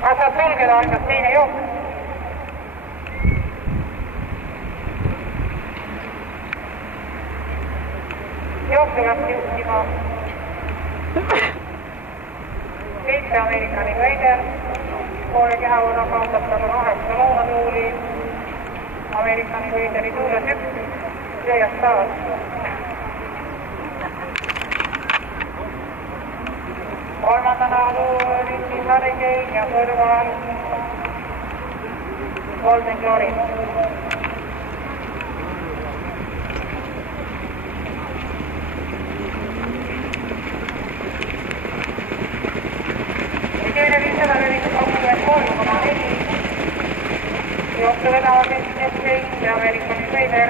Kas saab sulgeda ainult teine jook? Jooksu läks juhtima 7 Ameerikani Raider, poole kehavoolu kaotatud 8 loomatuuli, Ameerikani Raideri tuules 1, J.S. Stars. Kolmandana Liitis Hurricane ja kõrval Golden Glory. Esimene 523,4 jooksu vedavad SK ja Ameerikani Raider.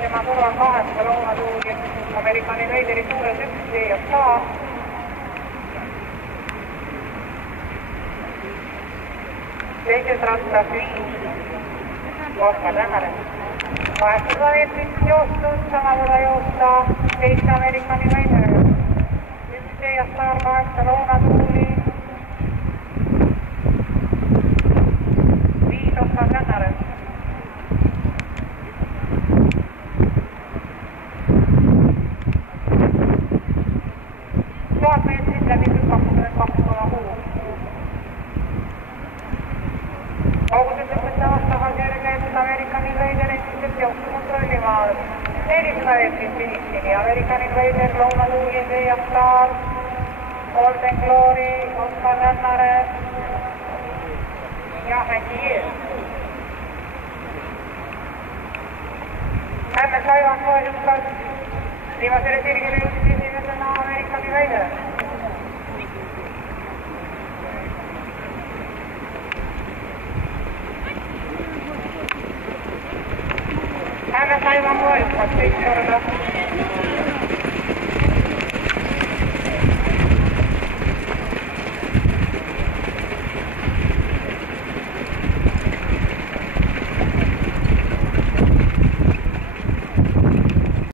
Tema kõrval 8 loomatuuli, Ameerikani Raideri tuules 1, J.S. Stars. Teises rattas 5, Oskar Rähmäre. 800 meetrit joostud, samavõrra joosta 7 Ameerikani Raider. 1 J.S. Star, 8 loomatuuli, 5 Oskar Rähmäre. Tuhat meetrit läbitud 22,6. Auguses lõpetavad tagasi Ameerikani Raider esimesed jooksu kontrollimaal. 400 meetrit finishini, Ameerikani Raider, loomatuuli, J.S. Star, Golden Glory, Oskar Rähmäre ja Mägi Jeel. Hämmes Aivan Koeluskas, viimasele sirgele jõudis esimesena Ameerikani Raider. Hämmes Aivan Koeluskas, 2 korda.